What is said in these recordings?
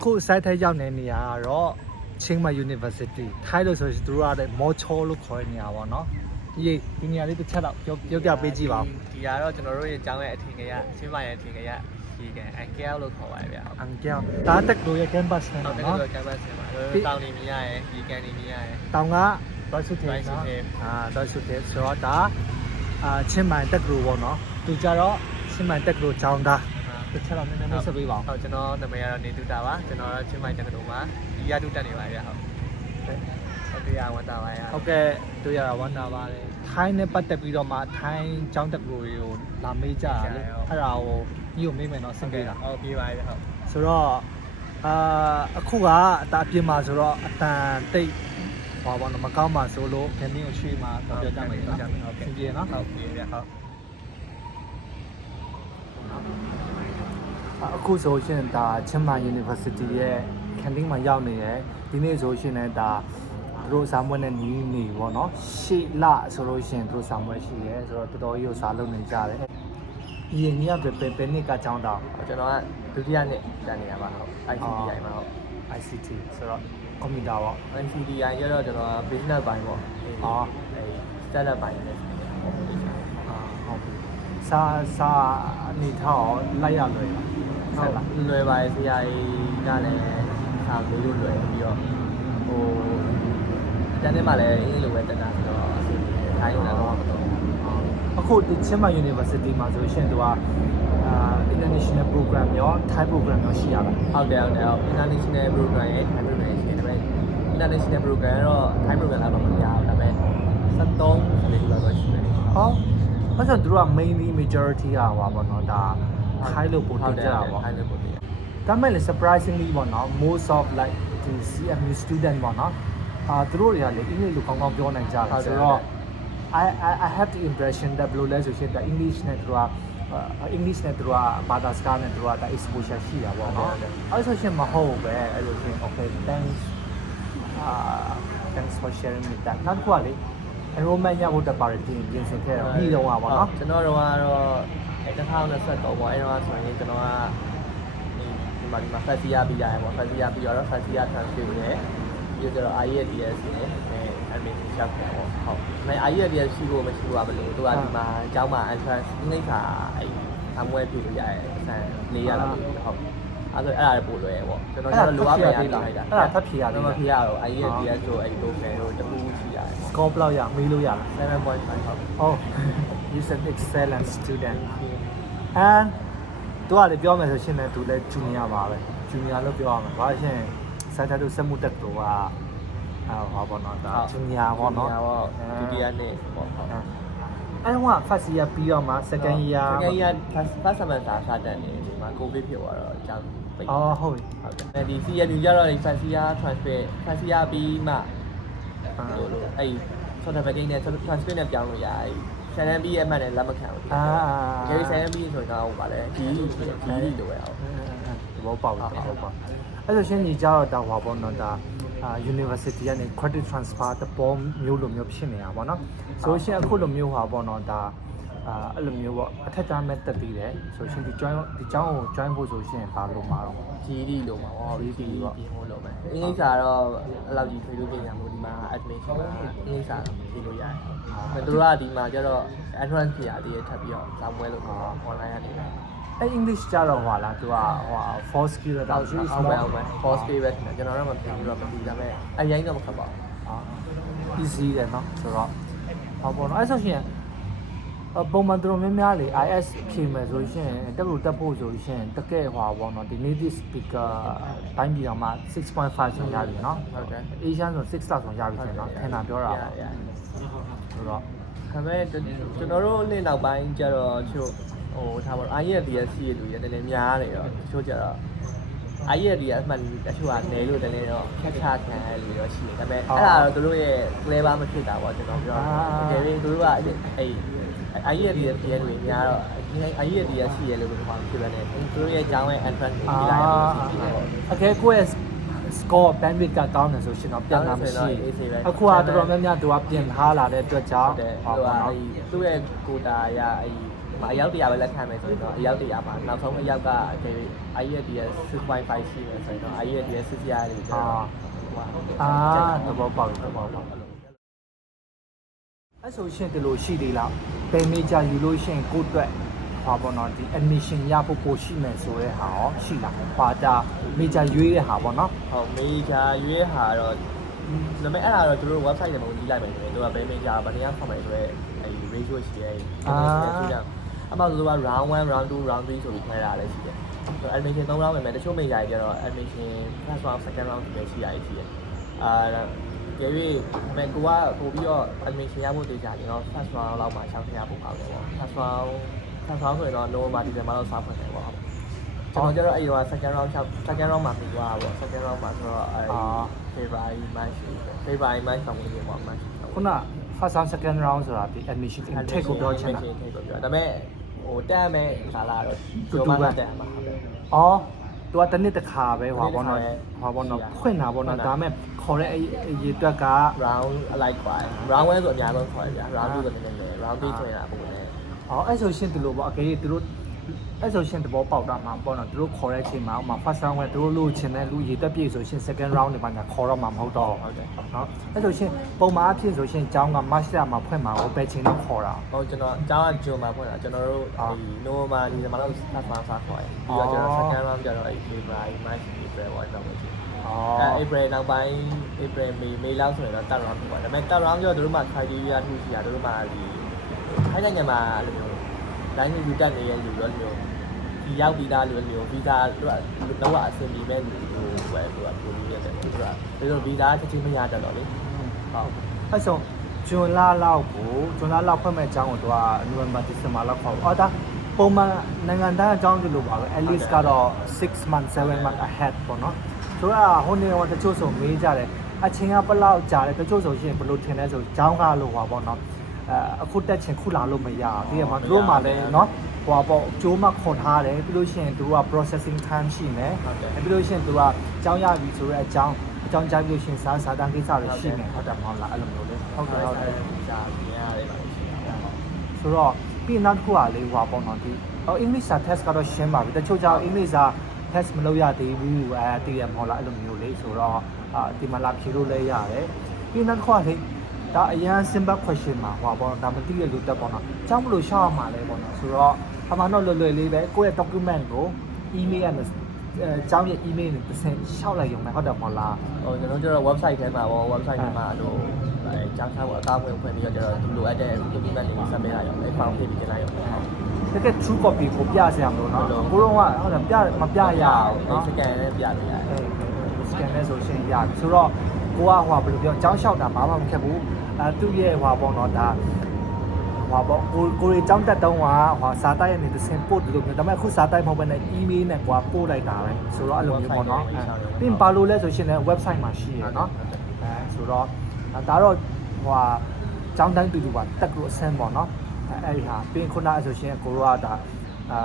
အခု site ထဲရောက်နေနေရတော့ချင်းမာ University ထိုင်းလို့ဆိုရင်သူတို့ကလည်းမောချောလို့ခေါ်တဲ့နေရာပေါ့နော်ဒီဒီနေရာလေးတစ်ချက်တော့ပြောပြောပြပေးကြည့်ပါဦးဒီကတော့ကျွန်တော်တို့ရဲ့အကြောင်းရဲ့အထင်ကရချင်းမိုင်ရဲ့အထင်ကရဒီက NKL လို့ခေါ်ပါတယ်ဗျဟုတ်အန်ကယ်ဒါတက်လို့ရဲ့ campus နဲ့ဟုတ်တယ်နော်လို့ campus မှာတောင်းနေမြင်ရတယ်ဒီကန်နေမြင်ရတယ်တောင်က Doi Su Thep နော် Doi Su Thep အာ Doi Su Thep ဆိုတော့ဒါအာချင်းမိုင်တက်လို့ပေါ့နော်သူကြတော့ချင်းမိုင်တက်လို့ကျောင်းသား တစ်ချက်တော့နည်းနည်းလေးဆက်ပေးပါဦးဟုတ်ကျွန်တော်နာမည်ကတော့နေတူတာပါကျွန်တော်ချင်းမိုင်တက္ကသိုလ်မှာဒီရတုတက်နေပါဗျဟုတ်ဟုတ်တရားဝန်တာပါရဟုတ်ကဲ့တွေ့ရတာဝမ်းသာပါတယ်ထိုင်းနဲ့ပတ်သက်ပြီးတော့မှထိုင်းကျောင်းတက်လို့တွေကိုလာမေးကြတာလေအဲ့ဒါကိုညို့မေးမယ်နော်ဆင်ပြေတာဟုတ်ပြေးပါပြီဟုတ်ဆိုတော့အာအခုကအတာအပြင်မှာဆိုတော့အတန်တိတ်ဟောပါတော့မကောင်းပါဆိုလို့ခင်းင်းကိုရွှေ့မှာတော့ပြောကြမယ်နော်ဟုတ်ကဲ့ဆင်ပြေနော်ဟုတ်ပြေးဗျဟုတ် အခုဆိုရှင်ဒါချင်းမာ University ရဲ့ canteen မှာရောက်နေတယ်ဒီနေ့ဆိုရှင်လည်းဒါသူတို့စာမွေးနဲ့နီးနေပေါ့နော်ရှေ့လဆိုလို့ရှင်သူတို့စာမွေးရှိတယ်ဆိုတော့တော်တော်ကြီးကိုစာလုပ်နေကြတယ်ဒီရင်ကြီးကပဲပဲနှစ်ကကျောင်းတောင်ကျွန်တော်ကဒုတိယနှစ်တက်နေရပါဟုတ် ICTI မှာဟုတ် ICT ဆိုတော့ကွန်ပျူတာပေါ့ ICTI ရတော့ကျွန်တော် business ဘိုင်းပေါ့အော်အဲ startup ဘိုင်းနဲ့အာဟုတ်ပြီစာစာအနေထားရောလိုက်ရလွယ်လား ဟုတ်လားလွယ်ပါတယ်ဆရာကြီးကလည်းစာမေးလို့လွယ်ပြီးတော့ဟိုတန်းထဲမှာလည်းအင်္ဂလိပ်လိုပဲတက်တာဆိုတော့အဆင်ပြေတယ်ထိုင်းလာတော့မတော့အခုဒီချင်းမာ University မှာဆိုရှင်သူကအာ international program ရော Thai program ရောရှိရလားဟုတ်တယ်ဟုတ်တယ်ဟုတ် international program ရဲ့ Thai program ရဲ့ရှိတယ်ဒါပေမဲ့ international program ကတော့ Thai program လာတော့မရဘူးဒါပေမဲ့73လေးလောက်တော့ရှိတယ်ဟောအဲ့ဆိုသူတို့က mainly majority อ่ะဟောပါတော့ဒါ Thai လို့ပို့တင်ကြတာပေါ့ Thai လို့ပို့တင်ဒါမဲ့လည်း surprisingly ပေါ့နော် most of like ဒီ CMU student ပေါ့နော်အာသူတို့တွေကလည်းအင်္ဂလိပ်လိုကောင်းကောင်းပြောနိုင်ကြတယ်ဆိုတော့ I I I have the impression that ဘယ်လိုလဲဆိုရှင်ဒါ English နဲ့သူတို့က English နဲ့သူတို့ကဘာသာစကားနဲ့သူတို့ကဒါ exposure ရှိတာပေါ့နော်အဲ့ဆိုရှင်မဟုတ်ပဲအဲ့လိုရှင် okay thanks uh thanks for sharing with that နောက်တစ်ခုကလေ enrollment ရဖို့တက်ပါတယ်ပြင်ပြင်ဆင်ခဲ့တော့ပြီးတော့ပါပေါ့နော်ကျွန်တော်တို့ကတော့ အဲ2023ပေါ့အဲ့တော့ဆိုရင်ကျွန်တော်ကဒီမှာဒီမှာ fancy ရပြီးရတယ်ပေါ့ fancy ရပြီးတော့ fancy ရ transcript နဲ့ပြီးတော့ IELTS နဲ့အဲ admin ချက်ပေါ့ဟုတ်မဲ IELTS ရှိဖို့မရှိဘူးပါဘလို့သူကဒီမှာကျောင်းမှာ entrance နှိမ့်တာအဲ့အမွဲပြုလို့ရတယ်အဆန်နေရတာဟုတ်အဲ့ဒါအဲ့ဒါပို့လွယ်ပေါ့ကျွန်တော်ကျွန်တော်လိုအပ်မယ်အဲ့ဒါအဲ့ဒါထပ်ဖြေရတယ်မဖြေရတော့ IELTS ဆိုအဲ့ token တို့တခုရှိရတယ် score ဘယ်လောက်ရမေးလို့ရလား7.5ဟုတ် oh you said excellent student And သူကလည်းပြောမယ်ဆိုရှင်လည်းသူလည်း junior ပါပဲ junior လို့ပြောရမှာ။ဘာလို့ရှင်စိုက်ထားသူစက်မှုတက်တော့ကအာဟောပေါ့နော်ဒါ junior ပေါ့နော်ပေါ့ဒုတိယနှစ်ပေါ့ဟုတ်အဲ့တော့က first year ပြီးတော့မှ second year second year first first semester စတက်နေဒီမှာ covid ဖြစ်သွားတော့အကြောင်းပိတ်အော်ဟုတ်ပြီဟုတ်တယ်ဒီ CNU ကျတော့ဒီ first year transfer first year ပြီးမှလို့လို့အဲ့ certificate နဲ့ transfer နဲ့ပြောင်းလို့ရတယ် ဆန်နန်ပြီးအမှတ်နဲ့လက်မခံဘူးအာဒီဆန်နန်ပြီးဆိုတော့ဟိုပါလေဒီဒီဒီလိုရအောင်ဒီဘောပေါက်တယ်ဘောပေါက်အဲ့ဆိုရှင်ညီကြတော့ဒါဟောပေါ့နော်ဒါအာ university ကနေ credit transfer တပေါ်မျိုးလိုမျိုးဖြစ်နေတာပေါ့နော်ဆိုရှင်အခုလိုမျိုးဟာပေါ့နော်ဒါအာအဲ့လိုမျိုးပေါ့အထက်တန်းမဲ့တက်ပြီးတယ်ဆိုရှင်ဒီ join ဒီကျောင်းကို join ဖို့ဆိုရှင်ဘာလို့မှာတော့ GD လို့ပါဟော GD ပေါ့ပြင်ဖို့လုပ်မယ်အင်္ဂလိပ်စာတော့အဲ့လောက်ကြီးထွေးလို့ပြင်ရမို့ဒီ မှာ admission မှာအင်္ဂလိပ်စာပြင်လို့ရတယ်အဲသူတို့ကဒီမှာကျတော့ entrance ပြရသေးတယ်ထပ်ပြီးတော့စာမွဲလို့ online ကနေတယ်အဲ့ English ကြတော့ဟွာလားသူကဟွာ for skill တော့တော့ရှိရှိစအောင်မောပဲအောင်ပဲ force pay ပဲကျွန်တော်တော့မပြင်ဘူးတော့မသိဒါပေမဲ့အရင်တော့မခက်ပါဘူးအာ easy တယ်နော်ဆိုတော့ဟောပေါ့နော်အဲ့ဆိုရှင်အ ပုံမှန်တို့များများလေ IS ဖြေမယ်ဆိုရှင်တက်လို့တက်ဖို့ဆိုရှင်တကယ်ဟွာပေါ့နော်ဒီ native speaker တိုင်းပြည်တော်မှာ6.5ဆိုရပြီနော်ဟုတ်တယ် Asian ဆို6လောက်ဆိုရပြီရှင်နော်ထင်တာပြောတာပါရရဆိုတော့ဒါပေမဲ့ကျွန်တော်တို့နေ့နောက်ပိုင်းကျတော့ချို့ဟိုထားပါတော့ IELTS ရဲ့လူရဲ့တည်းများနေတော့ချို့ကျတော့ IELTS မှန်တချို့ကနေလို့တည်းတော့ခက်ခါခံရလို့တော့ရှိတယ်ဒါပေမဲ့အဲ့ဒါတော့သူတို့ရဲ့ clever မဖြစ်တာပေါ့ကျွန်တော်ပြောတာတကယ်ရင်သူတို့ကအဲ့ အဲ့ IELTS ရဲ့လူများတော့ IELTS ရှိရလို့ပြောမှာဖြစ်တယ်သူတို့ရဲ့ကျောင်းရဲ့ entrance ကိုပြလိုက်ရလို့ရှိတယ်ပေါ့အကယ်ကိုယ့်ရဲ့ score bandwidth ကကောင်းတယ်ဆိုရှင်တော့ပြန်လာမရှိအခုကတော်တော်များများသူကပြင်ထားလာတဲ့အတွက်ကြောဟုင့်တ်တယ်ဟောဟိုပေါ့ဟာနော်သူ့ရဲ့ကိုတာရအဲအယောက်100ပဲလက်ခံမယ်ဆိုရင်တော့အယောက်100မှာနောက်ဆုံးအယောက်ကဒီ IELTS 6.5ရှိတယ်ဆိုရင်တော့ IELTS 6ရတယ်ကျွန်တော်ဟိုအာသဘောပေါက်သဘောပေါက် အဲ့ဆိုရှင်ဒီလိုရှိသေးလားပယ်မေဂျာယူလို့ရှင်ကိုယ့်အတွက်ဟာပေါ့နော်ဒီ admission ရဖို့ပို့ရှိမယ်ဆိုတဲ့ဟာရောရှိလားပါတာ major ရွေးတဲ့ဟာပေါ့နော်ဟုတ် major ရွေးဟာတော့ဒါပေမဲ့အဲ့ဒါတော့သူတို့ website ထဲမှာဝင်ကြည့်လိုက်မယ်ဆိုရင်သူကဘယ် major ဗနေရဖွင့်မယ်ဆိုတော့အဲ ratio ရှိရဲ့ဆိုကြအမှသူက round 1 round 2 round 3ဆိုပြီးခဲတာလည်းရှိတယ်ဆို admission 3 round ပဲမယ်တချို့ major တွေကျတော့ admission first round second round တွေရှိရရှိတယ်အာ ကျေ၍မဲ့ကိုကပို့ပြီးတော့ admission ရဖို့တေချာတယ်နော် first round လောက်မှာရှောင်းထရဖို့ကောင်းတယ်ပေါ့ first round first round ဆိုရင်တော့ November December လောက်စားဖွင့်တယ်ပေါ့ကျွန်တော်ကျတော့အဲ့ဒီက second round ရှောက် second round မှာပြီးသွားတာပေါ့ second round မှာဆိုတော့အဲ February March February March ဆောင်ဝင်ပေါ့ March ခုန first round second round ဆိုတာဒီ admission intake ကိုပြောချင်တာ take ကိုပြောဒါပေမဲ့ဟိုတက်ရမယ်ကာလာတော့ကျော်မတက်ရမှာဟုတ်တယ်အော် သူကတစ်နှစ်တစ်ခါပဲဟောပေါ့နော်တစ်ခါပဲဟောပေါ့နော်ရှိရဖွင့်တာပေါ့နော်ဖွင့်တာဒါပေမဲ့ခေါ်တဲ့အရေးအတွက်က round alike ခွာ round 1ဆိုအများဆုံးခေါ်ရဗျာ round 2ဆိုနည်းနည်း round 3ဆိုရင်အပူနဲ့အော်အဲ့ဆိုရှင်ဒီလိုပေါ့အကယ်၍သူတို့ အဲ့ဆိုရှင်တဘောပေါက်တာမှာပေါ့နော်သူတို့ခေါ်တဲ့အချိန်မှာဥမာ first round ကသူတို့လို့ချင်တဲ့လူရေတက်ပြည့်ဆိုရှင် second round တွေမှာညာခေါ်တော့မှာမဟုတ်တော့ဟုတ်တယ်နော်အဲ့ဆိုရှင်ပုံမှန်အဖြစ်ဆိုရှင်ကျောင်းက master မှာဖွင့်မှာဟိုပဲချိန်တော့ခေါ်တာဟိုကျွန်တော်အကြောင်းအကျိုးမှာဖွင့်တာကျွန်တော်တို့ဒီ November ဒီမှာတော့ start မှာစခေါ်ရပြီးတော့ကျွန်တော် second round ကျတော့ February March April ပေါ့တော့ရှိအော်အဲ April နောက်ပိုင်း April May May လောက်ဆိုရင်တော့ third round ပေါ့ဒါပေမဲ့ third round ကျတော့တို့မှာ criteria တစ်ခုရှိတာတို့မှာဒီထိုင်းနိုင်ငံမှာအဲ့ လိုမျိုး line ယူတက်နေတဲ့လူရောမျိုးဒီရောက်ပြီးသားလူမျိုးဗီဇာတို့ကတော့အဆင်ပြေမဲ့လူတို့ပဲတို့ကပုံရတဲ့သူကဒါဆိုဗီဇာချက်ချင်းမရတတ်တော့လေဟုတ်အဲ့ဆိုဂျွန်လာလောက်ကိုဂျွန်လာလောက်ဖွင့်မဲ့အကြောင်းကိုသူကနိုဝင်ဘာဒီဇင်ဘာလောက်ခေါ်အော်ဒါပုံမှန်နိုင်ငံသားအကြောင်းဒီလိုပါပဲ at least ကတော့6 months 7 months ahead ပေါ့နော်သူကဟိုနေတော့တချို့ဆိုမေးကြတယ်အချင်းကဘယ်လောက်ကြာတယ်တချို့ဆိုရှင်ဘယ်လိုထင်လဲဆိုကျောင်းကားလို့ပါပေါ့နော် အဲအခုတက်ချင်ခုလာလို့မရဘူးဒီမှာသူတို့မှလည်းနော်ဟိုပါပေါ့ကျိုးမှခွန်ထားတယ်ပြီးလို့ရှိရင်သူတို့က processing time ရှိမယ်ဟုတ်တယ်ပြီးလို့ရှိရင်သူကအကြောင်းရပြီဆိုတော့အကြောင်းအကြောင်းကြားပြီးလို့ရှိရင်စားစားတန်းကိစ္စတွေရှိမယ်ဟုတ်တယ်မဟုတ်လားအဲ့လိုမျိုးလေဟုတ်တယ်ဟုတ်တယ်ဗီဇာမြင်ရတယ်ပါရှိတာဆိုတော့ပြီးနောက်တစ်ခုကလေဟွာပေါ့နော်ဒီဟို English စာ test ကတော့ရှင်းပါပြီတချို့ကြောင့် English စာ test မလုပ်ရသေးဘူးအဲတည်ရမဟုတ်လားအဲ့လိုမျိုးလေဆိုတော့အာဒီမှာလာဖြေလို့လဲရတယ်ပြီးနောက်တစ်ခုကလေ ဒါအရန် simple question မှာဟွာပေါ့ဒါမသိရလို့တက်ပေါ့နော်အကြောင်းမလို့ရှောက်ရမှာလဲပေါ့နော်ဆိုတော့အမှန်တော့လွယ်လွယ်လေးပဲကိုယ့်ရဲ့ document ကို email နဲ့အဲအကြောင်းရဲ့ email နဲ့တစ်ဆင့်ရှောက်လိုက်ရုံပဲဟုတ်တယ်မဟုတ်လားဟိုကျွန်တော်ကျတော့ website ထဲမှာပေါ့ website ထဲမှာအဲ့လိုအဲကျောင်းသားကိုအကားဝင်ဖွင့်ပြီးတော့ကျတော့ဒီလိုအပ်တဲ့ document တွေစပေးလိုက်အောင်အဲ form ဖြည့်ပြီးတင်လိုက်အောင်ဟုတ်တကယ် true copy ကိုပြစရာမလိုနော်ကိုတော့ကဟုတ်တယ်ပြမပြရအောင်နော်နော်စကန်နဲ့ပြလို့ရတယ်အဲ scan နဲ့ဆိုရှင်ရတယ်ဆိုတော့ ကိုကဟိုဘယ်လိုပြောအကြောင်းလျှောက်တာဘာမှမခက်ဘူးအဲသူ့ရဲ့ဟိုပေါ့နော်ဒါဟိုပေါ့ကိုကိုရီအကြောင်းတက်တုံးကဟိုစာတိုက်ရနေသစင်ပို့လို့မျိုးဒါပေမဲ့အခုစာတိုက်မဟုတ်ဘဲနဲ့ email နဲ့ကွာပို့လိုက်တာပဲဆိုတော့အဲ့လိုမျိုးပေါ့နော်ပြင်ပါလို့လဲဆိုရှင်လည်း website မှာရှိရနော်အဲဆိုတော့ဒါတော့ဟိုအကြောင်းတိုင်းတူတူပါတက်လို့အဆင်းပေါ့နော်အဲ့ဒီဟာပြင်ခုနအဆိုရှင်ကိုရောကဒါ အာ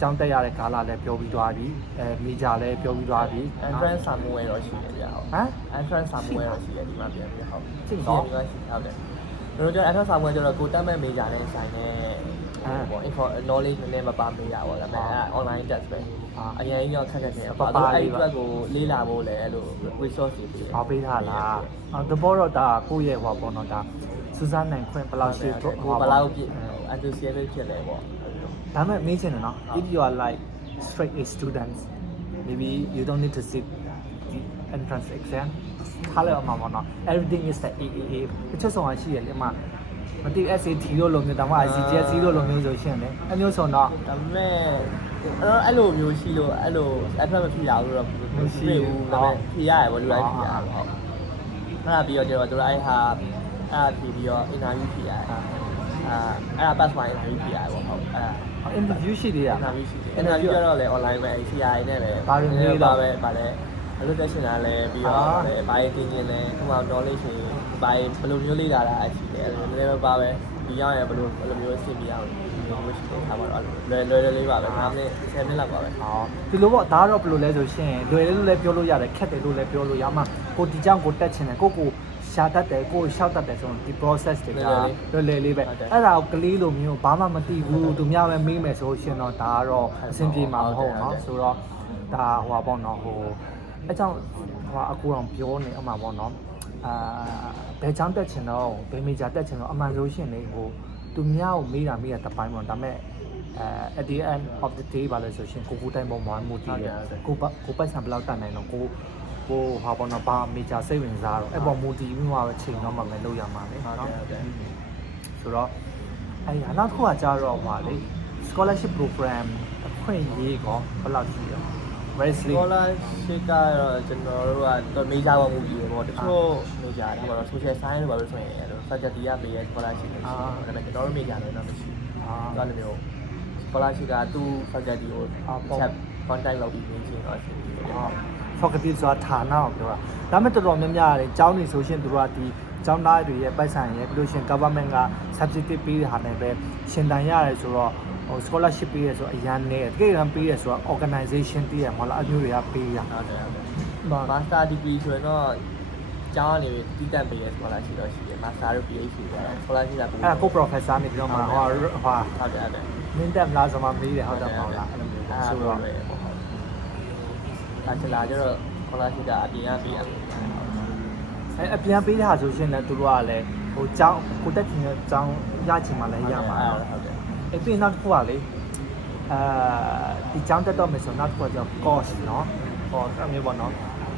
ကြောင်းတက်ရတဲ့ကာလာလည်းပြောပြီးသွားပြီအဲမိဂျာလည်းပြောပြီးသွားပြီ entrance somewhere တော့ရှိတယ်ဗျဟုတ်ဟမ် entrance somewhere တော့ရှိတယ်ဒီမှာပြန်ပြီးဟုတ်ကြည့်တော့ဒီမှာရှိဟုတ်တယ်တို့ကျတော့ entrance somewhere ကျတော့ကိုတက်မဲ့ major နဲ့ဆိုင်တဲ့ဟို info knowledge နည်းနည်းမပါမေးရပါဘူးဒါပေမဲ့ online test ပဲအရင်ရောခက်ခက်နေပါတော့အဲ့ဒီအတွက်ကိုလေးလာဖို့လည်းအဲ့လို resource တွေပေးတယ်။ဟောပေးထားလား။အော်တဘောတော့ဒါကိုယ့်ရဲ့ဟောပေါ့နော်ဒါစူးစမ်းနိုင်ခွင့်ဘယ်လောက်ရှိဟိုဘယ်လောက်ပြည့် enthusiastic ဖြစ်လဲပေါ့။ ဒါမဲ့မေးချင်တယ်နော်။ If you are like straight A students maybe you don't need to sit the entrance exam ထားလိုက်အောင်ပါပေါ့နော် everything is the AAA တချို့ဆောင်ရှိရလေအမမသိ SAT လို့လိုမျိုးတောင်မှ ICGSE လို့လိုမျိုးဆိုရှင်လေအမျိုးဆိုတော့ဒါပေမဲ့အဲ့တော့အဲ့လိုမျိုးရှိလို့အဲ့လို attract မဖြစ်ရဘူးတော့မရှိဘူးဒါပေမဲ့ဖြေရတယ်ဗောလူတိုင်းဖြေရတယ်ဟုတ်အဲ့ဒါပြီးတော့ကျတော့တို့အဲ့ဟာအဲ့ဒါဖြေပြီးတော့ interview ဖြေရတယ် အာအဲ့ဒါ pass ပိုင်း interview ဖြေရတယ်ဗောဟုတ်အဲ့ဒါ interview ရှိသေးရ interview ရှိတယ် interview ကျတော့လေ online ပဲ CRI နဲ့ပဲဘာတွေမေးတော့ပါပဲဗာလဲဘယ်လိုတက်ရှင်တာလဲပြီးတော့လေဘာရေးတင်ရင်လဲခုမှ knowledge တွေဘာရေးဘယ်လိုမျိုးလေ့လာတာအရှိလဲအဲ့လိုမျိုးပါပဲဒီရောက်ရင်ဘယ်လိုဘယ်လိုမျိုးအဆင်ပြေအောင်ဒီလိုမျိုးရှိတယ်ထားပါတော့လွယ်လွယ်လေးပါပဲ9မိနစ်10မိနစ်လောက်ပါပဲဟောဒီလိုပေါ့ဒါကတော့ဘယ်လိုလဲဆိုရှင်လွယ်တယ်လို့လည်းပြောလို့ရတယ်ခက်တယ်လို့လည်းပြောလို့ရမှာကိုဒီကြောင့်ကိုတက်ချင်တယ်ကိုကို ရှာတတ်တယ်ကိုယ်ရှောက်တတ်တယ်ဆိုတော့ဒီ process တွေက လွယ်လွယ်လေး လွယ်လွယ်လေးပဲ ဟုတ်တယ် အဲ့ဒါကိုကလေးလိုမျိုးဘာမှမသိဘူးသူများပဲမေးမယ်ဆိုလို့ရှင်တော့ဒါကတော့အဆင်ပြေမှာမဟုတ် ဟုတ် เนาะ တယ် ဆိုတော့ဒါဟိုပါပေါ့နော်ဟိုအဲကြောင့်ဟိုအကူအောင်ပြောနေအမှပေါ့နော်အာဘယ်ချောင်းတက်ချင်တော့ဘယ်မေဂျာတက်ချင်တော့အမှန်ဆိုရှင်လေဟိုသူများကိုမေးတာမေးတာတစ်ပိုင်းပေါ့ဒါပေမဲ့အဲ at the end of the day ပါလဲဆိုရှင်ကိုကိုတိုင်းပုံမှာမူတည်တယ်ကိုပကိုပိုက်ဆံဘယ်လောက်တတ်နိုင်တော့ကို ကိုဟာပေါ့နော်ဘာမေဂျာစိတ်ဝင်စားတော့အဲ့ပေါ်မူတည်ပြီးမှပဲချိန်တော့မှပဲလုပ်ရမှာလေဟုတ်နော်တယ်ဟုတ်တယ်ဆိုတော့အဲ့ဒီနောက်တစ်ခုကကြတော့ဟိုလေ scholarship program အခွင့်အရေးကောဘယ်လောက်ရှိရလဲ very slim scholarship ကတော့ကျွန်တော်တို့ကတော့ major ပေါ်မူတည်တယ်ပေါ့တချို့ major တွေကတော့ social science တွေပါလို့ဆိုရင်အဲ့လို faculty ကပေးရ scholarship တွေရှိတယ်ဒါပေမဲ့ကျွန်တော်တို့ major တွေတော့မရှိအာဘူးအဲ့လိုမျိုး scholarship ကသူ့ faculty ကိုအာပေါ့ချက် contact လုပ်ပြီးနေချင်းတော့ရှိတယ် faculty ဆိုတာဌာနကိုပြောတာဒါပေမဲ့တော်တော်များများရတယ်ကျောင်းနေဆိုရှင်သူတို့ကဒီကျောင်းသားတွေရဲ့ပိုက်ဆံရဲ့ပြီးလို့ရှရင် government က subsidy ပေးတဲ့ဟာနဲ့ပဲရှင်တန်ရတယ်ဆိုတော့ဟို scholarship ပေးရဆိုအရန်နေတကယ်ရန်ပေးရဆိုတော့ organization တည်ရမဟုတ်လားအမျိုးတွေကပေးရဟုတ်တယ်ဟုတ်တယ်ဘာ master degree ဆိုရင်တော့ကျောင်းကနေတည်တက်ပေးရ scholarship တော့ရှိတယ် master တို့ PhD တွေ scholarship ကပို့အဲ့ဒါကို professor နေပြီးတော့မှဟိုဟာဟိုဟုတ်တယ်ဟုတ်တယ်မင်းတက်မလားဆိုမှမေးတယ်ဟုတ်တယ်မဟုတ်လားအဲ့လိုမျိုးပေါ့ဆိုတော့ အဲ့ဒါကျတော့ scholarship ကအပြင်ကပေးရ အဲအပြန်ပေးတဲ့ဟာဆိုရှင်လည်းသူတို့ကလည်းဟိုကျောင်းကိုတက်ချင်တဲ့ကျောင်းရချင်မှလည်းရမှာနော် ဟုတ်တယ် အပြင်နောက်တစ်ခုကလေအဲဒီကျောင်းတက်တော့မယ်ဆိုနောက်တစ်ခုကကြောင့် course เนาะ course အမျိုးပေါ့နော်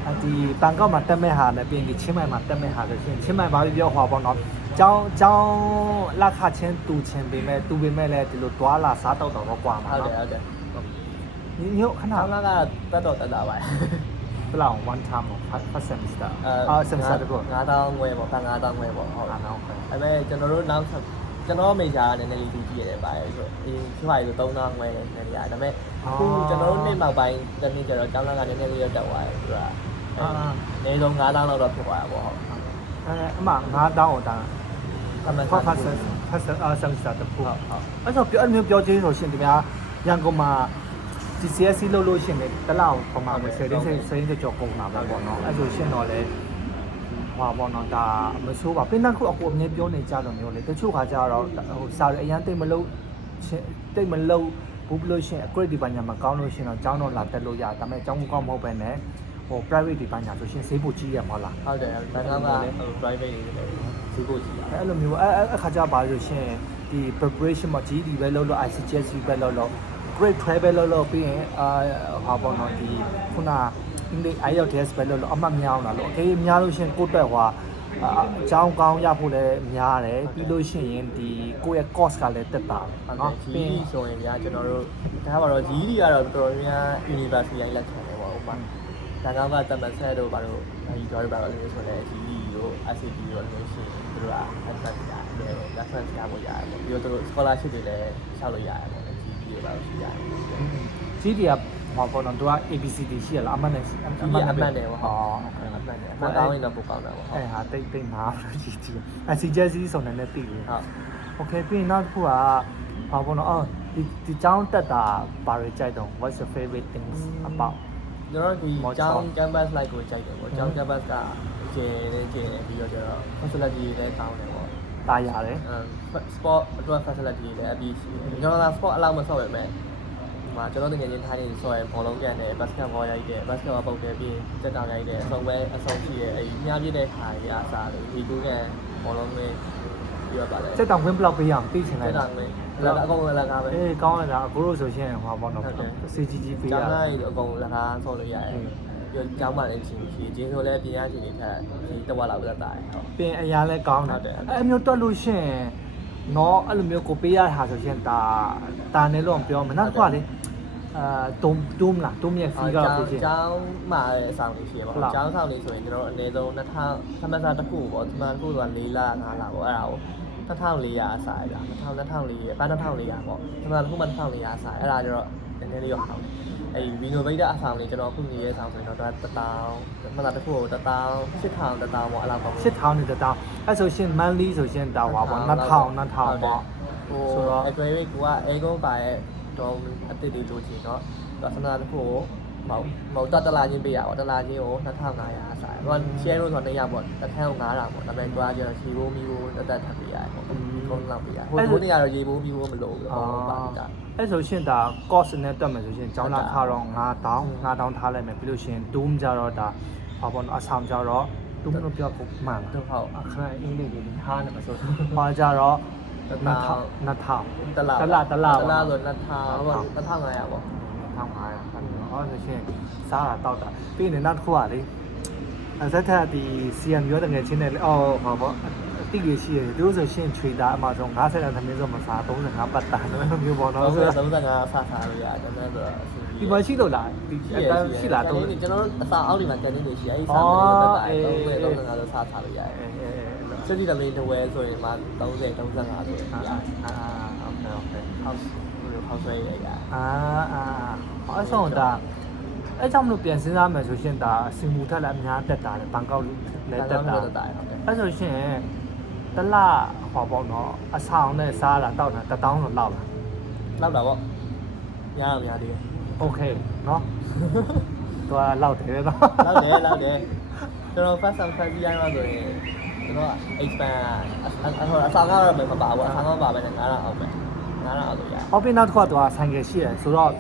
အဲဒီဘန်ကောက်မှာတက်မဲ့ဟာနဲ့ပြီးရင်ဒီချင်းမိုင်မှာတက်မဲ့ဟာဆိုရှင်ချင်းမိုင်ဘာလို့ပြောဟောပေါ့နော်ကျောင်းကျောင်းလက်ခချင်းတူချင်းပေမဲ့တူပေမဲ့လည်းဒီလိုတွာလာစားတော့တော့ကွာမှာ ဟုတ်တယ် နော် ဟုတ်တယ် ဒီ မျိုးခဏနောက်ကတက်တော့တက်တာပါဘယ်လောက် one time first semester အာ semester တကူ9000ငွေပေါ့5000ငွေပေါ့ဟုတ်အာလားနော်ဟုတ်ဒါပေမဲ့ကျွန်တော်တို့နောက်ကျွန်တော်မေဂျာကနည်းနည်းလေးကြည့်ရတယ်ပါတယ်ဆိုအင်းချိုးပါဆို3000ငွေနည်းနည်းရတယ်ဒါပေမဲ့ခုကျွန်တော်တို့နေ့နောက်ပိုင်းတနေ့ကျတော့ကျောင်းလာကနည်းနည်းလေးရောက်တက်သွားတယ်ဆိုတာအနည်းဆုံး9000လောက်တော့ဖြစ်သွားတာပေါ့ဟုတ်အဲအမှ9000တောင်းတာအမှန်ဖတ်ဖဖတ်တ်ဆဆက်န်ဖတ်ဆန်အာဆန်စတာတပူဟုတ်ဟုတ်အဲ့တော့ပြောအဲ့လိုမျိုးပြောချင်းဆိုရှင်ဒီများရန်ကုန်မှာ GCSE လုပ်လို့ရှင်လေတစ်လောက်ပမာဏ10တင်း10တင်းကျော်ကုန်တာပဲပေါ့နော်အဲ့ဆိုရှင်တော့လေဟွာပေါ့နော်ဒါမဆိုးပါပင်တစ်ခုအကိုအမြင်ပြောနေကြတော့မျိုးလေတချို့ခါကျတော့ဟိုစာရအရန်တိတ်မလို့ရှင်တိတ်မလို့ဘူးလို့ရှင် grade ဒီပညာမကောင်းလို့ရှင်တော့ကျောင်းတော့လာတက်လို့ရဒါပေမဲ့ကျောင်းမကောင်းမဟုတ်ပဲနဲ့ဟို private ဒီပညာဆိုရှင်ဈေးပိုကြီးရမှာလားဟုတ်တယ်ဘန်ကောက်ကဟို private တွေလည်းစီးဖို့ကြည့်တာအဲ့လိုမျိုးအဲ့အဲ့အခါကျပါလို့ရှင်ဒီ preparation မှာ GED ပဲလုပ်လို့ ICGS ပဲလုပ်လို့ grade 12ပဲလုပ်လို့ပြီးရင်အာဟာပေါ့နော်ဒီခုနအင်္ဂလိပ် IELTS ပဲလုပ်လို့အမှတ်များအောင်လားလို့အကေးများလို့ရှင်ကိုယ့်အတွက်ဟွာအအကြောင်းကောင်းရဖို့လည်းများတယ်ပြီးလို့ရှိရင်ဒီကိုယ့်ရဲ့ course ကလည်းတက်တာဟုတ်နော်တယ်ပြီး GED ဆိုရင်ဗျာကျွန်တော်တို့ဒါပါတော့ GED ကတော့တော်တော်များ university တိုင်းလက်ခံတယ်ပေါ့ဥပမာဒါကကတမန်ဆက်တို့ဘာလို့ဒီ joy ဘာလို့လဲဆိုတော့ GED ကို ICT ကိုလည်းရှိရင်သူတို့က advance ရတယ် reference ရဖို့ရတယ်ပေါ့ပြီးတော့သူတို့ scholarship တွေလည်းရှောက်လို့ရတယ်ပေါ့ GED တွေဘာလို့ရှိရတယ် GED ကဟောပေါ့နော်သူက ABCD ရှိရလားအမှတ်နဲ့ GED အမှတ်နဲ့ပေါ့ ဟော အမှတ်နဲ့အမှတ်ကောင်းရင်တော့ပိုကောင်းတာပေါ့ဟုတ် အဲ့ဟာတိတ်တိတ်မှာလို့ GED ICGS ဆိုနေနဲ့တည်တယ် ဟုတ် โอเคပြီးရင်နောက်တစ်ခုကဘာပေါ့နော်အော်ဒီဒီကျောင်းတက်တာဘာတွေကြိုက်တော့ what's your favorite things about ကျွန်တော်ဒီ မော်ချော ကျော င်း င်း campus life ကိုကြိုက်တယ်ပေါ့ကျောင်း campus ကကျင်းနေကျင်းနေပြီးတော့ကျတော့ facility တွေလည်းကောင်းတယ်ပေါ့ တာရတယ်အဲ sport အတွက် facility တွေလည်းအပြီးရှိတယ်ကျွန်တော်က sport အလောက်မဆော့ပဲမဲ့ဒီမှာကျွန်တော်တကယ်ချင်းထားနေဆော့ရဲဘောလုံးကန်တယ် basketball ရိုက်တယ် basketball ပုတ်တယ်ပြီးတက်တာရိုက်တယ်အဆုံးပဲအဆုံးရှိရဲအဲဒီမြားပြည့်တဲ့ခါကြီးအစားလို့ဒီကူကန်ဘောလုံးလေးပြရပါလေစက်တောင်ခွင့်ဘလောက်ပေးရအောင်ပြီးချင်လိုတက်က်တာတာလေးလည်းအကုန်လည်းကားပဲအေးကောင်းရတာအကိုတို့ဆိုရှင်ဟောပေါ့နော်ဟုတ်တယ်စီဂျီဂျီပေးရ ကျောင်းတာသားကြီးအကုန်လည်းကားဆော့လို့ရတယ် ပြီးတော့ကျောင်းမှလည်းချင်းရှိချင်းဆိုလည်းပြင်ရချင်းတွေထက်ဒီတစ်ဝက်လောက်ပဲတာတယ်ဟုတ်ပြင်အရာလဲကောင်းဟုတ်တယ်တယ်အဲ့မျိုးတက်လို့ရှင်နော်အဲ့လိုမျိုးကိုပေးရတဲ့ဟာဆိုရှင်ဒါတာနေလို့ပြောမယ်နောက်တစ်ခါလေအာဒုံဒုံလားဒုံရဲ့ဖီကဖြစ်ရှင်ကျောင်းမှာအဆောင်လေးရှိရပါဟုတ်လားတော့ကျောင်းဆောင်လေးဆိုရင်ကျွန်တော်အနည်းဆုံး2000သမ္မစာတစ်ခုပေါ့သမ္မစာတစ်ခုက4လ5လပေါ့အဲ့ဒါကို1400အစားရတာ2000 2400ဘာ2400ပေါ့သမ္မစာတစ်ခုမှ1400အစားအဲ့ဒါကျတော့နည်းနည်းလေးရောဟောင်း အဲ့ renovate အဆောင်လေးကျွန်တော်အခုနေရဲ့အဆောင်ဆိုရင်တော့1000သမ္မစာတစ်ခုကို1000 8000 1000ပေါ့အဲ့လောက်ပေါ့8000နေတောင်းအဲ့ဆိုရှင် monthly ဆိုရှင်တာဟွာပေါ့2000 2000ပေါ့ဟိုဆိုတော့အတွေ့အကြုံကအဲကုန်းပါရဲ့တော့အစ်စ်တွေလိုချင်တော့သမ္မစာတစ်ခုကို မဟုတ်မဟုတ်တတလာချင်းပေးရပါတလာချင်းကို2500အစားဟို share လို့ဆိုတော့2ယောက်ပေါ့တစ်ခန်းကို9000ပေါ့ဒါပေမဲ့တွားကျတော့ရေဘိုးမီဘိုးတက်တက်ထပ်ပေးရတယ်ပေါ့ကုန်းလောက်ပေးရဟိုတို့နေရတော့ရေဘိုးမီဘိုးမလို့ဘူးဟုတ်ပါတာအဲ့ဆိုရှင်ဒါ cost နဲ့တက်မယ်ဆိုရှင်ကျောင်းသားခါတော့9000 9000ထားလိုက်မယ်ပြီးလို့ရှင် doom ကြတော့ဒါဘာပေါ့နော်အဆောင်ကြတော့ doom လို့ပြောဖို့မှန်လားတော့ဟုတ်အခါအင်္ဂလိပ်လေးထားနေမှာဆိုဟောကြတော့2000 2000တလာတလတလတလာဆို2000ဟုတ်2500ပေါ့ 1500ဟောဆိုရှင်စားတာတောက်တာပြီးရင်နောက်တစ်ခုကလေအသက်ထက်ဒီ CM ရောတငယ်ချင်းနဲ့လေအော်ဟာပေါ့အတိရရှိရတယ်သူတို့ဆိုရှင်ခြွေတာအမှဆုံး50တန်သမင်းဆိုမစား35ပတ်တာလို့မျိုးပေါ့နော်ဟုတ်ဆိုကဲ့တော့35ဆဆာလို့ရတယ်ကျွန်တော်ဆိုတော့ဒီမှာရှိလို့လားဒီအတန်းရှိလားတော့ကျွန်တော်အစာအောက်ဒီမှာကန်နေနေရှိအဲဒီစာအော်မျိုးတက်တာအေး30အေး35လို့ဆဆာလို့ရတယ်စတိတမင်းတဝဲဆိုရင်မှ30 35ဆိုရင်အာရတယ်အာโอ เคโอเค house ဟို house ရရရ အာအာအဲ့ဆောင်ဒါအဲ့ကြောင့်မလို့ပြန်စဉ်းစားမယ်ဆိုရှင်ဒါစင်မူထက်လည်းအများတက်တာလေဘန်ကောက်လည်းတက်တာ တက်တာဟုတ်တယ် အဲ့ဆိုရှင်တလဟောပေါ့နော်အဆောင်နဲ့စားတာတောက်တာ1000တော့လောက်လား လောက်တာပေါ့ရအောင်ရသေးတယ် โอเคเนาะตัวလောက်တယ်เนาะ လောက်တယ်လောက်တယ်ကျွန်တော် first time first year တော့ဆိုရင်ကျွန်တော် expand အဟိုအဆောင်ကတော့မပါဘူးအဆောင်ကပါပဲနဲ့9000အောက်ပဲ 9000အောက်လို့ရဟောပြီးနောက်တစ်ခါတော့ဆိုင်ကယ်ရှိရယ်ဆိုတော့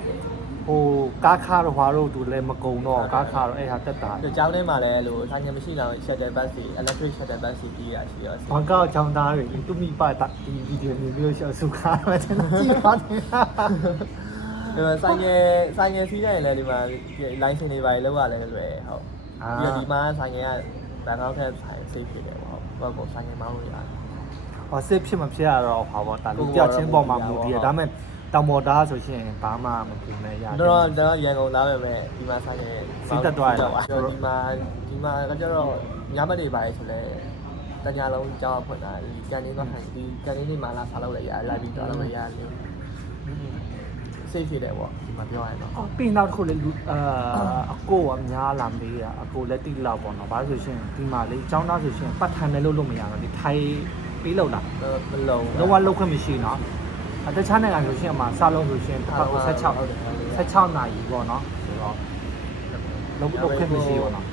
ဟိုကားခါတော့ဟွာတော့သူလည်းမကုံတော့ကားခါတော့အဲ့ဟာတက်တာဒီကျောင်းထဲမှာလည်းလို့ဆိုင်ငယ်မရှိတော့ shuttle bus တွေ electric shuttle bus တွေပြီးရရှိရောဘန်ကောက်ချောင်းသားတွေသူမိပါတာဒီဗီဒီယိုမျိုးမျိုးရှော့စုခါမှတယ်ကြည့်ပါတယ်ဒီမှာဆိုင်ငယ်ဆိုင်ငယ်စီးတဲ့လည်းဒီမှာ license တွေပါလောက်ရလဲလွယ်ဟုတ်အာပြီးတော့ဒီမှာဆိုင်ငယ်ကဘန်ကောက်ထက်ဆိုင် safe ဖြစ်တယ်ပေါ့ဟုတ်ဘာကိုဆိုင်ငယ်မောင်းလို့ရတယ် ဟောစစ်ဖြစ်မဖြစ်ရတော့ဟောပေါ့ဒါလူကြချင်းပေါ်မှာမူတည်ရဒါပေမဲ့တောင်မော်တာဆိုရှင်ဘာမှမပူနဲ့ရတယ်တော့တော့ရန်ကုန်သားပဲမဲ့ဒီမှာဆိုင်ငယ်စီးတက်သွားရတာဒီမှာဒီမှာကကျတော့ညမတွေပါလေဆိုလဲတညာလုံးကြောင်းဖွင့်တာဒီကန်နေတော့ခံဒီကန်နေနေမှာလာစားလို့လည်းရတယ်လာပြီးတော့လည်းရတယ် safe ဖြစ်တယ်ပေါ့ဒီမှာပြောရရင်တော့အော်ပြီးနောက်တစ်ခုလေလူအာအကိုကအများလာမေးတာအကိုလည်းတိလောက်ပေါ့နော်ဘာလို့ဆိုရှင်ဒီမှာလေចောင်းသားဆိုရှင်ပတ်ထိုင်မဲ့လို့လို့မရတော့ဒီထိုင် ပေးလို့လားမလုံးလုံးဝလောက်ခွင့်မရှိနော်အတခြားနိုင်ငံဆိုရှင်အမှာစလုံးဆိုရှင်တစ်ခါကို16 16နာရီပေါ့နော်ဆိုတော့လုံးလောက်ခွင့်မရှိပေါ့နော်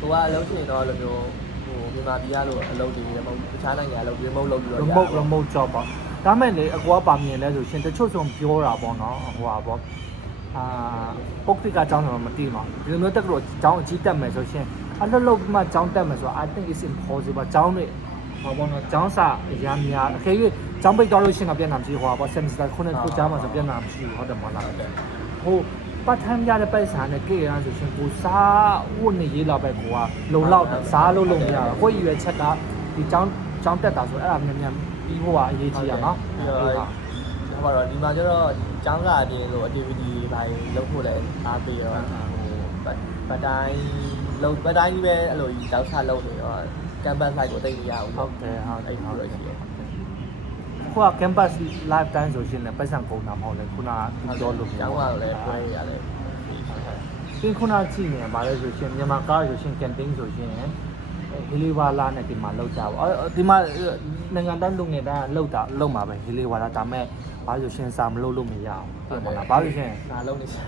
သူကအလုံးချင်တော့လိုမျိုးဟိုမြန်မာပြည်ကလို့အလုပ်တွေရမဟုတ်တခြားနိုင်ငံအလုပ် remote လုပ်ပြီးတော့ remote remote job ပေါ့ဒါမဲ့လေအကွာပါမြင်လဲဆိုရှင်တချို့ဆုံးပြောတာပေါ့နော်ဟိုပါပေါ့အာပုတ်တိကအကြောင်းတော့မသိပါဘူးဒီလိုမျိုးတက်ကတော့အကြောင်းအကြီးတက်မယ်ဆိုရှင်အလုပ်လုပ်မှအကြောင်းတက်မယ်ဆိုတော့ I think it's impossible အကြောင်းတွေ ဟောပေါ့နော်အကြောင်းစာအများများအခေ၍အကြောင်းပိတ်တော့လို့ရှင်တော့ပြန်လာမရှိဟောပေါ့ semester ခုနှစ်ခုကြားမှာဆိုပြန်လာမရှိဘူးဟုတ်တယ်မဟုတ်လားဟိုပတ်ထမ်းရတဲ့ပိုက်ဆံနဲ့ကြည့်ရအောင်ဆိုရှင်ကိုစားဝတ်နေရေးလောက်ပဲကိုကလုံလောက်တယ်စားလို့လုံမရဘူးကိုရွယ်ချက်ကဒီအကြောင်းအကြောင်းတက်တာဆိုအဲ့ဒါမြန်မြန်ပြီးဖို့ကအရေးကြီးရနော်ပြီးတော့ဟောတော့ဒီမှာကျတော့ကျောင်းကအပြင်လို့ activity တွေလုပ်ဖို့လည်းအားပေးရောဟိုပတိုင်းလုံးပတိုင်းကြီးပဲအဲ့လိုတောက်ချလုပ်နေရော campus site ကိုတိတ်မရဘူးဟုတ်တယ်ဟုတ်တယ်အဲ့ဟုတ်လိုတယ်ရှိတယ်ခုက campus live time ဆိုရှင်လည်းပိုက်ဆံကုန်တာမဟုတ်လေခုနကပြောလို့ကျောင်းကလည်းပွဲရတယ်ဒီခုနကြည့်နေပါလေဆိုရှင်မြန်မာကားဆိုရှင် campaign ဆိုရှင်ဟီလီဝါလာနဲ့ဒီမှာလောက်ကြပါအော်ဒီမှာနိုင်ငံတိုင်းလူငယ်တိုင်းလောက်တာလောက်မှာပဲဟီလီဝါလာဒါမဲ့ဘာလို့ရှင်စာမလုပ်လို့မရအောင်ဟုတ်မလားဘာလို့ရှင်ငါလုံးနေစား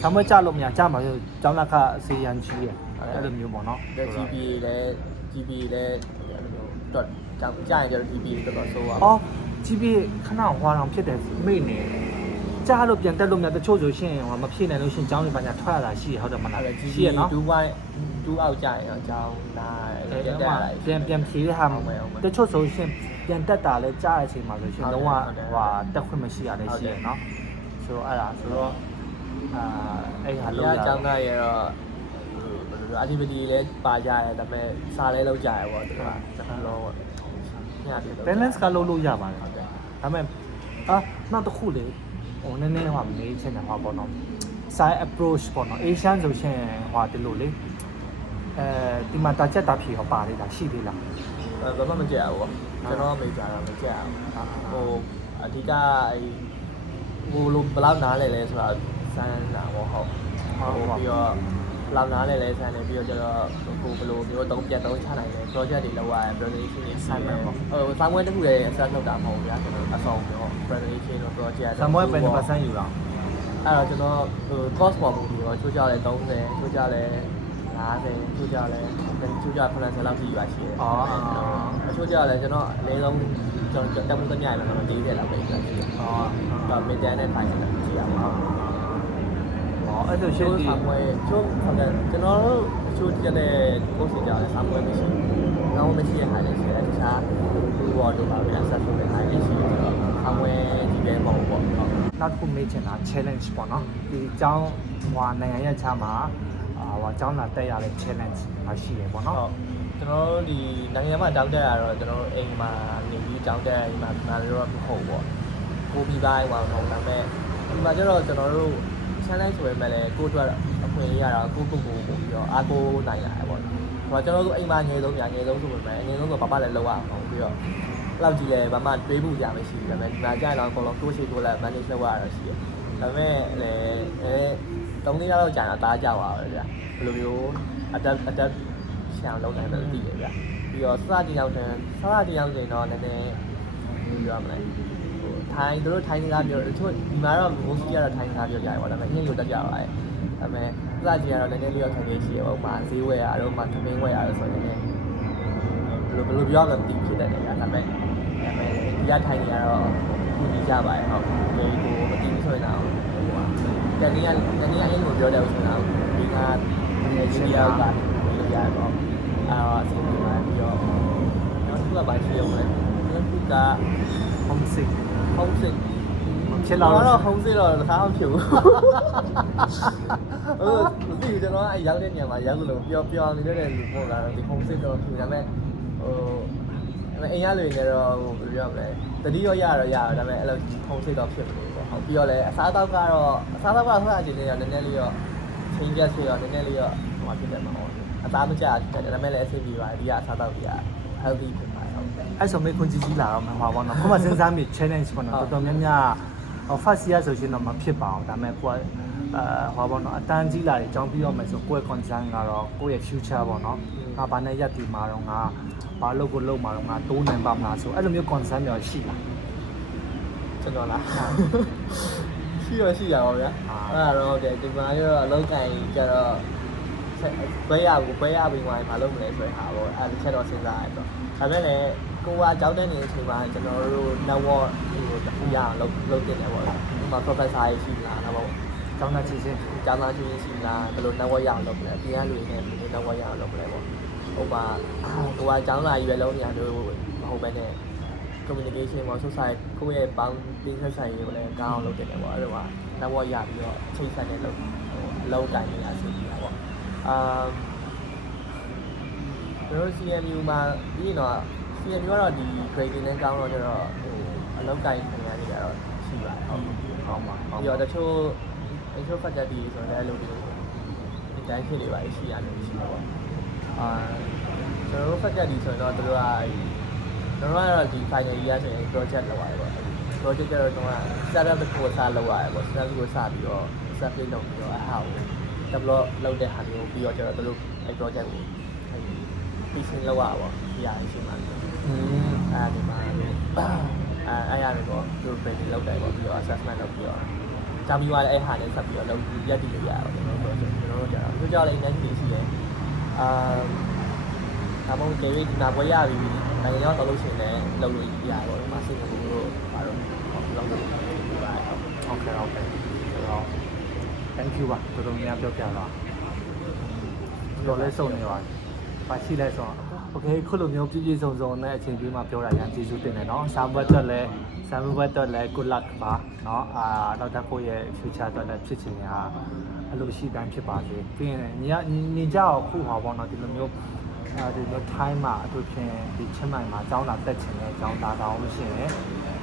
ဆမ်းမကြလို့မရကြမှာဆိုကျောင်းလက်ခစေရန်ကြီးရအဲ့လိုမျိုးပေါ့နော်တယ် GP လည်း GP လည်းတော့ကြောင်ကြာရင်ကျတော့ GP တော်တော်ဆိုးပါအော်ကြီးပြခဏဟွာအောင်ဖြစ်တယ်မိနေကြားလို့ပြန်တက်လို့များတချို့ဆိုရှင်ဟောမဖြစ်နိုင်လို့ရှင်ကျောင်းတွေဘာညာထွက်ရတာရှိရဟုတ်တယ်မလားအဲ့ရှိရနော်2 wine 2 out ကြာရင်တော့ကြောင်လာအဲပြန်တော့တက်လာပြန်ပြန်ဖြေတဲ့ဟာဟုတ်မယ်ဟုတ်မယ်တချို့ဆိုရှင်ပြန်တက်တာလဲကြားတဲ့အချိန်မှာဆိုရှင်ဟုတ်တယ်လုံးဝဟုတ်တယ်ဟွာတက်ခွင့်မရှိရလဲရှိရနော်ဆိုတော့အဲ့ဒါဆိုတော့အာအဲ့ဟာအလုံးလုံးရအကြောင်းသားရတော့ ဘယ်လိုလဲ activity လည်းပါကြရတယ်ဒါပေမဲ့စာလည်းလောက်ကြရပေါ့ဒီမှာတစ်ခါလုံးပေါ့ညပြတော့ balance ကလုံးလို့ရပါတယ်ဟုတ်တယ်ဒါပေမဲ့အာနောက်တစ်ခုလေဟိုနည်းနည်းဟိုမေးချင်တယ်ဟောပေါ့နော် side approach ပေါ့နော် Asian ဆိုရှင်ဟိုဒီလိုလေအဲဒီမှာတာချက်တာဖြေဟောပါလေဒါရှိသေးလားဘာမှမကြက်ဘူးပေါ့ကျွန်တော်မေးကြတာမကြက်ဘူးဟိုအဓိကအဲဟိုလိုဘယ်လောက်နားလဲလဲဆိုတာစမ်းတာပေါ့ဟုတ်ဟိုပြီးတော့ လောက်နားလဲလဲဆန်းတယ်ပြီးတော့ကျတော့ဟိုဘယ်လိုမျိုးတုံးပြတ်တုံးချနိုင်လဲ project တွေလောက်ရတယ် presentation တွေဆိုင်မယ်ပေါ့ဟိုဆောင်းဝဲတစ်ခုလည်းအစလုပ်တာမဟုတ်ဘူးဗျာကျွန်တော်အဆောင်ပြော presentation တော့ project ဆမ်ဘွဲပဲတစ်ပတ်ဆန်းယူလားဟအဲ့တော့ကျွန်တော်ဟို cost ပေါ်မူပြီးတော့ချိုးကြလဲ30ချိုးကြလဲ50ချိုးကြလဲချိုးကြ90လောက်ထိယူပါရှိတယ်အချိုးကြလဲကျွန်တော်အနည်းဆုံးကျွန်တော်တက်မှုသမျှရတော့40လောက်ပဲရှိတယ်အော်တော့မီတန်နဲ့ဖိုင်နဲ့ကြည့်ရပါအော် အဲ့ဆိုရှချိုးင်းဒီဆာမွေချိုးဟုတ်တယ်ကျွန်တော်တို့အချိုးတက်တဲ့ course ကြလဲဆာမွေမရှိဘူး။နောက်မရှိတဲ့ဟာလည်းရှိတယ်တခြားဘူဘော်တို့ပါပဲဆက်ဆိုတဲ့ဟာလည်းရှိတယ်တော့ဆာမွေဒီပဲမဟုတ်ပေါ့ဟုတ်နောက်တစ်ခုမေးချင်တာ challenge ပေါ့နော်ဒီအကြောင်းဟိုနိုင်ငံရဲ့ခြားမှာအာဟိုအကြောင်းလာတက်ရတဲ့ challenge မရှိရပေါ့နော်ဟုတ်ကျွန်တော်တို့ဒီနိုင်ငံမှာတောင်းတက်ရတော့ကျွန်တော်တို့အိမ်မှာနေပြီးတောင်းတက်အိမ်မှာနားလို့မဟုတ်ပေါ့ကိုပြီးပိုင်းမှာမဟုတ်ဒါပေမဲ့ဒီမှာကျတော့ကျွန်တော်တို့ challenge ဆိုပေမဲ့လည်းကိုယ့်အတွက်အခွင့်အရေးရတာကိုကိုကိုကိုပြီးတော့အားကိုးနိုင်ရတယ်ပေါ့ဟိုကျွန်တော်တို့အိမ်မှာငယ်ဆုံးညာငယ်ဆုံးဆိုပေမဲ့အငယ်ဆုံးဆိုဘာမှလည်းလောက်ရအောင်ပြီးတော့လောက်ကြည့်လဲဘာမှတွေးမှုကြမရှိဘူးဒါပေမဲ့ဒီမှာကြာရင်တော့အကုန်လုံးတိုးရှိတိုးလိုက် manage လုပ်ရတာရှိတယ်ဒါပေမဲ့လည်းအဲတုံးလေးလောက်ကြာတာတားကြပါပဲဗျာဘယ်လိုမျိုး adapt adapt ရှောင်လုပ်နိုင်တယ်သိတယ်ဗျပြီးတော့စတင်ရောက်တယ်စတင်ရောက်ရင်တော့နည်းနည်းပြောရမလဲဟို ထိုင်းတို့ထိုင်းစကားပြောတချို့ဒီမှာတော့ most ကတော့ထိုင်းစကားပြောကြတယ်ပေါ့ဒါပေမဲ့အင်းလိုတက်ကြပါတယ်ဒါပေမဲ့စတင်ကတော့နည်းနည်းလေးတော့ထိုင်နေရှိရပေါ့မှာဈေးဝယ်ရတော့မှာသမင်းဝယ်ရတော့ဆိုရင်လည်းဘယ်လိုဘယ်လိုပြောရမလဲသိဖြစ်တတ်တယ်ဗျဒါပေမဲ့ဒါပေမဲ့ဒီကထိုင်းနေရတော့ကူညီကြပါတယ်ဟုတ်ဒီကိုမသိဘူးဆိုရင်တော့ဟိုတနည်းတနည်းအင်းကိုပြောတယ်ဆိုတော့ဒီကဒီကရောက်တာဒီရတော့အာအစီအစဉ်မှာပြီးတော့နောက်တစ်ခုကဘာရှိအောင်လဲနောက်တစ်ခုက homesick homesick ဖြစ်လာလို့တော့ homesick တော့တစ်ခါမှဖြစ်ဘူးဟုတ်မသိဘူးကျွန်တော်အဲရောက်တဲ့နေရာမှာရောက်လို့ပျော်ပျော်နေတဲ့လူပို့လာတော့ဒီ homesick တော့ဖြစ်ဒါပေမဲ့ဟိုဒါပေမဲ့အိမ်ရလူတွေတော့ဟိုဘယ်လိုပြောမလဲတတိရောရတော့ရတော့ဒါပေမဲ့အဲ့လို homesick တော့ဖြစ်မလို့ပေါ့ဟုတ်ပြီးတော့လည်းအစားအသောက်ကတော့အစားအသောက်ကဆွအချင်းလေးတော့နည်းနည်းလေးတော့ချင်းချက်ဆွေတော့နည်းနည်းလေးတော့ဟိုဖြစ်တယ်မှာဟုတ်အသားမကျတယ်ဒါပေမဲ့လည်းအဆင်ပြေပါတယ်ဒီကအစားအသောက်ကြီးက healthy ဖြစ်ပါတယ်ဟုတ် အဲ့ဆိုမေခွန်ကြီးကြီးလာတော့မှာပေါ့နော်ခုမှစဉ်းစားမိ challenge ပေါ့နော်တော်တော်များများဟို first year ဆိုရှင်တော့မဖြစ်ပါဘူးဒါပေမဲ့ကိုကအာဟောပေါ့နော်အတန်းကြီးလာတယ်အကြောင်းပြီးတော့မယ်ဆိုကိုယ့်ရဲ့ concern ကတော့ကိုယ့်ရဲ့ future ပေါ့နော်ငါဘာနဲ့ရက်တည်မှာတော့ငါဘာလုပ်ကိုလုပ်မှာတော့ငါတိုးနိုင်ပါမလားဆိုအဲ့လိုမျိုး concern မျိုးရှိလားကျွန်တော်လားရှိရရှိရပါဗျာအာအဲ့ဒါတော့ဟုတ်တယ်ဒီမှာကျတော့အလုံးကန်ကြတော့ ဘဲရကိုဘဲရပြီးမှမလုပ်မလဲဆိုတဲ့ဟာပေါ့အဲ့ဒီချက်တော့စဉ်းစားရတော့ဒါပေမဲ့လည်းကိုကကြောက်တဲ့နေတဲ့အချိန်မှာကျွန်တော်တို့ network ဟိုတခုရအောင်လုပ်လုပ်တင်တယ်ပေါ့ဒီမှာ professor ရရှိလားတော့ကျောင်းသားချင်းချင်းကျောင်းသားချင်းရှိလားဘယ်လို network ရအောင်လုပ်မလဲပြန်ရလူတွေနဲ့ဘယ်လို network ရအောင်လုပ်မလဲပေါ့ဟိုမှာကိုကကျောင်းသားကြီးပဲလုံးနေရတယ်မဟုတ်ပဲနဲ့ communication ပေါ့ society ကိုယ့်ရဲ့ bounding society ကိုလည်းကောင်းအောင်လုပ်တင်တယ်ပေါ့အဲ့ဒါက network ရပြီးတော့ချိန်ဆက်တဲ့လုပ်ဟိုအလုံးတိုင်းနေရစီတာပေါ့ အာကျွန်တော် CMU မှာပြီးရင်တော့ CMU ကတော့ဒီ grading နဲ့ကောင်းတော့ကျတော့ဟိုအလုံးတိုင်းနေရနေကြတော့ရှိပါတယ်ဟုတ်ကောင်းပါကောင်းပြီးပါတော့တချို့ intro faculty ဆိုတော့လည်းအဲ့လိုမျိုးဒီတိုင်းဖြစ်နေပါရှိရတယ်ရှိတော့ပေါ့အာကျွန်တော်တို့ faculty ဆိုတော့တို့ကကျွန်တော်ကတော့ဒီ final year ဆိုရင် project လုပ်ရတယ်ပေါ့ project ကျတော့ကျွန်တော်က startup တစ်ခုစလုပ်ရတယ်ပေါ့ startup ကိုစပြီးတော့ submit လုပ်ပြီးတော့အဲ့ဟာကို develop လုပ်တဲ့ဟာမျိုးပြီးတော့ကျတော့တို့အဲ project ကို pitching လောက်ရပါဘောဒီဟာရှိမှอืมအဲ့ဒီမှာအဲအဲ့ရတယ်ပေါ့သူတို့ branding လောက်တယ်ပေါ့ပြီးတော့ assessment လုပ်ပြီးတော့ကြောင်ပြီးသွားတဲ့အဲ့ဟာလည်းဆက်ပြီးတော့လုပ်ရက်တည်လို့ရအောင်ကျွန်တော်တို့ကျွန်တော်တို့ကျတော့သူကြောက်လည်း intensity ရှိတယ်အာဒါမှမဟုတ်ကြေးဒီနာပွဲရပြီနိုင်ငံရောက်တော့လို့ရှိရင်လည်းလုပ်လို့ရပါတော့ဒီမှာစင်ကာပူတို့ဘာလို့လောက်လုပ်ပါဟုတ်ကဲ့ဟုတ်ကဲ့ thank you ပါတော်တော်များများပြောပြတော့တော်လဲစုံနေပါပါရှိလဲဆိုတော့ okay ခုလိုမျိုးပြည့်ပြည့်စုံစုံနဲ့အချိန်ပြေးမှပြောတာညာကျေးဇူးတင်တယ်နော်စာဘတ်တော့လဲစာဘတ်တော့လဲ good luck ပါနော်အာတော့တက်ကိုရဲ့ future တော့လဲဖြစ်ချင်တာအလိုရှိတိုင်းဖြစ်ပါစေပြီးရင်ညီညီကြအောင်ခုဟာပေါ့နော်ဒီလိုမျိုးအဲဒီလို time မှာအထူးဖြင့်ဒီချင်းမိုင်မှာကျောင်းလာတက်ချင်တဲ့ကျောင်းသားတောင်းလို့ရှိရင်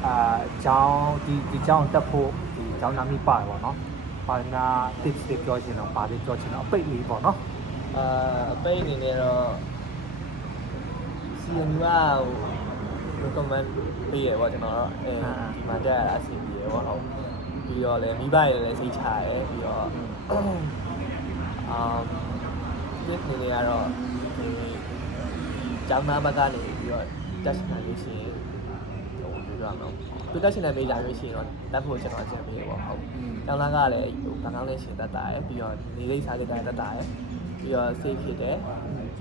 အာကျောင်းဒီဒီကျောင်းတက်ဖို့ဒီကျောင်းသားမိပါပေါ့နော် ပါရမီ tips တွေပြောချင်တော့ပါလေးပြောချင်တော့အပိတ်လေးပေါ့နော်အာအပိတ်အနေနဲ့တော့ CMU ကဟို recommend ပေးရပေါ့ကျွန်တော်တော့အဲဒီမှာတက်အဆင်ပြေရပေါ့ဟုတ်ပြီးတော့လည်းမိဘတွေလည်းစိတ်ချရတယ်ပြီးတော့အာဒီနေ့တွေကတော့ဒီကျောင်းသားဘက်ကနေပြီးတော့တက်စတာလေးရှင် ပြောရမလို့သူတက်ရှင်တဲ့မေးကြလို့ရှိရင်တော့တက်ဖို့ကျွန်တော်အကြံပေးပေါ့ဟုတ်ကျောင်းသားကလည်းဟိုဘာကောင်းလဲရှင်တက်တာရယ်ပြီးတော့နေလေးစားတဲ့တက်တာရယ်ပြီးတော့ safe ဖြစ်တယ်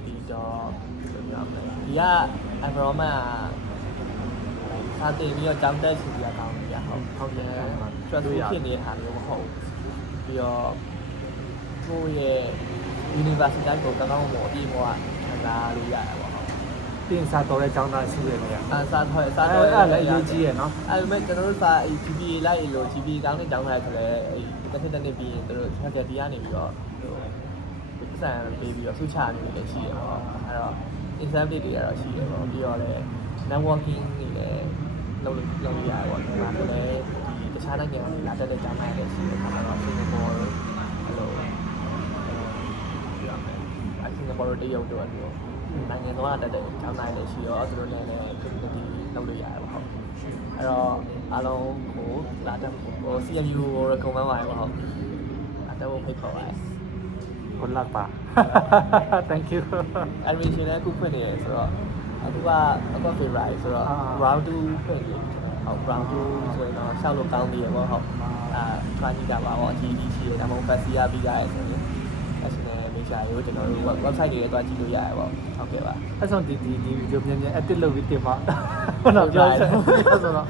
ပြီးတော့ဘယ်လိုပြောမလဲဒီက environment ကစာတင်ပြီးတော့ကျောင်းတက်စီပြကောင်းတယ်ဗျဟုတ်ဟုတ်တယ် stress ဖြစ်နေတဲ့ဟာမျိုးမဟုတ်ဘူးပြီးတော့ကိုယ့်ရဲ့ university တိုင်းကိုကောင်းကောင်းမအပြီးမောကခံစားလို့ရတာပေါ့ဟုတ် ပြင်စာတော်တဲ့ကျောင်းသားရှိတယ်နေရအစားထွက်အဲ့စားတော့အဲ့လည်းအရေးကြီးရနော်အဲ့မဲ့ကျွန်တော်တို့စာ GPA လိုက်လို့ GPA ကောင်းတဲ့ကျောင်းသားတွေဆိုလည်းအဲ့တစ်နှစ်တစ်နှစ်ပြီးရင်တို့ target တီးကနေပြီးတော့ဟိုပတ်စံပေးပြီးတော့ဆွချနေလို့ရှိရပေါ့အဲ့တော့ exam date တွေကတော့ရှိတယ်ပေါ့ပြီးတော့လည်း networking တွေလည်းလုပ်လို့လုပ်လို့ရတယ်ပေါ့ဒီမှာဆိုလည်းဒီတခြားနိုင်ငံတွေလာတက်တဲ့ကျောင်းသားတွေရှိတယ်ခါတော့ Singapore တို့အဲ့လိုပြောရမယ်အဲ့ Singapore တို့တရုတ်တို့အဲ့လို နိုင်ငံတော်ကတက်တဲ့ကျောင်းသားတွေရှိရောသူတို့လည်းလည်း community လုပ်လို့ရတယ်ပေါ့ဟုတ်အဲ့တော့အားလုံးကိုလာတက်ဖို့ဟို CMU ကို recommend ပါတယ်ပေါ့ဟုတ်လာတက်ဖို့ဖိတ်ခေါ်ပါတယ် good luck ပါ thank you admission လည်းအခုဖွင့်နေတယ်ဆိုတော့အခုကအခု February ဆိုတော့အာ round 2ဖွင့်နေပြီဟုတ် round 2ဆိုရင်တော့ရှောက်လို့ကောင်းသေးရပေါ့ဟုတ်အာ try ကြည့်တာပါပေါ့ GD ရှိတယ်ဒါမှမဟုတ် Fast ရပြီးကြရဆိုရင် national major ကိုကျွန်တော်တို့ website တွေတွားကြည့်လို့ရတယ်ပေါ့ဟုတ်ကဲ့ပါအဲ့ဆိုဒီဒီဒီဗီဒီယိုမြန်မြန် edit လုပ်ပြီးတင်ပါဟုတ်တော့ပြောဆိုတော့